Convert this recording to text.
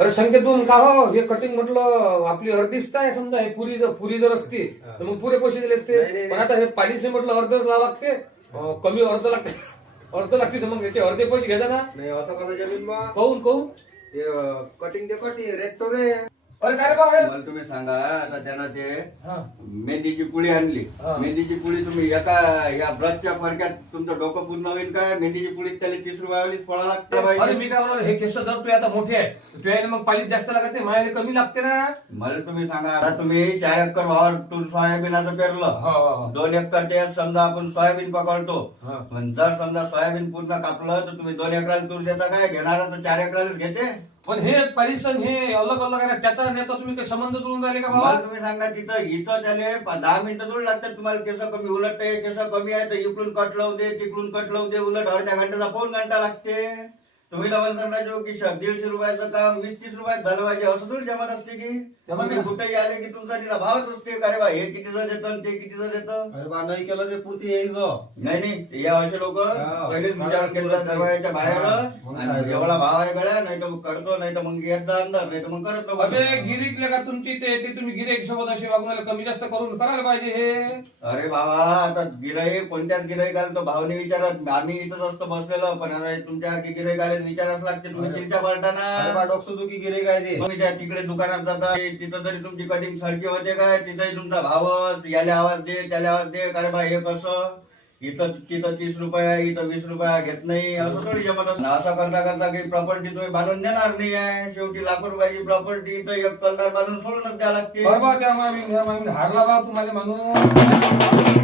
अरे संकेतून का हो हे कटिंग म्हटलं आपली अर्धीच आहे समजा हे पुरी जर असते तर मग पुरे पैसे दिले असते. पण आता हे पॉलिसी म्हटलं अर्धच लावा लागते, कमी अर्ध लागते तर मग याचे अर्धे पैसे घ्यायचा ना. नाही असं कसं जमीन बा कहून ते कटिंग ते कटिंग रेट तो रे. अरे काय रे बा हे? मला तुम्ही सांगा आता त्यानं ते हा. मेहंदीची पुळी आणली. हा. मेहंदीची पुळी तुम्ही एका या ब्रशच्या फरक्यात तुमचं डोकं पूर्ण होईल काय? मेहंदीची पुळी त्याला 30 रुपयावालीच पळा लागते अरे पाहिजे. मी काय म्हणाल हे केस जर तू आता मोठे आहे तुझ्या मग पालीत जास्त लागते माझ्या कमी लागते ना. मला तुम्ही सांगा आता तुम्ही 4 एकर वावर तूर सोयाबीनाचं पेरलं. हो. 2 एकरच्या समजा आपण सोयाबीन पकडतो. हा. पण जर समजा सोयाबीन पूर्ण कापलं तर तुम्ही 2 एकराला तूर देता काय? घेणार तर 4 एकरालाच घेते. पण हे पॉलिसन हे अलग अलग आहे त्याचा नेता तुम्ही काही संबंध जुळून राहिले का मला बाबा? तुम्ही सांगा तिथं इथं त्याले 10 मिनिटं थोडी लागतात तुम्हाला. केस कमी उलट केस कमी आहे तर इकडून कट लावू दे तिकडून कट लावू दे उलट अर्ध्या घंट्याचा 1.5 घंटा लागते. तुम्ही लावून सांगायचो की 150 रुपयाचं काम 20-30 रुपयात झालं पाहिजे असं थोडी जमत असते की. तुम्ही कुठेही आले की तुमचा तिला भावच असते का रे बा हे कितीचं देतं ते कितीचं देतं. अरे बा नाही केलं ते पुती यायचं. नाही या असे लोक पहिलेच विचार केला दरवाजाच्या बाहेर आणि एवढा भाव आहे गड्या नाही तर करतो नाही तर मग येत अंदर नाही तर मग करत नको. अबे गिरीकले का तुमची ते तुम्ही गिरेक सोबत असे वागण्याला कमी जास्त करून करायला पाहिजे हे. अरे बाबा आता गिराईक कोणत्याच गिराईकाला तो भावने विचारत आम्ही इथंच असतो बसलेलो पण आता तुमच्यासारखे गिराईक आले विचारायच लागते तुम्ही तिच्या अरे बा पालटाना. डोकं दुखी गिरे काय ते. तुम्ही त्या तिकडे दुकानात जाता तिथं तरी तुमची कटिंग सारखी होते काय? तिथंही तुमचा भावच याला आवाज दे त्याला आवाज दे का रे बा हे कसं इथं तिथं 30 रुपये इथं 20 रुपये घेत नाही असं थोडी जमत असं. असं करता करता काही प्रॉपर्टी तुम्ही बांधून देणार नाही आहे. शेवटी लाखो रुपयाची प्रॉपर्टी इथं एक कलदार बांधून सोडूनच द्यावं लागते. बरोबर त्या मामी हारला बा तुम्हाला म्हणून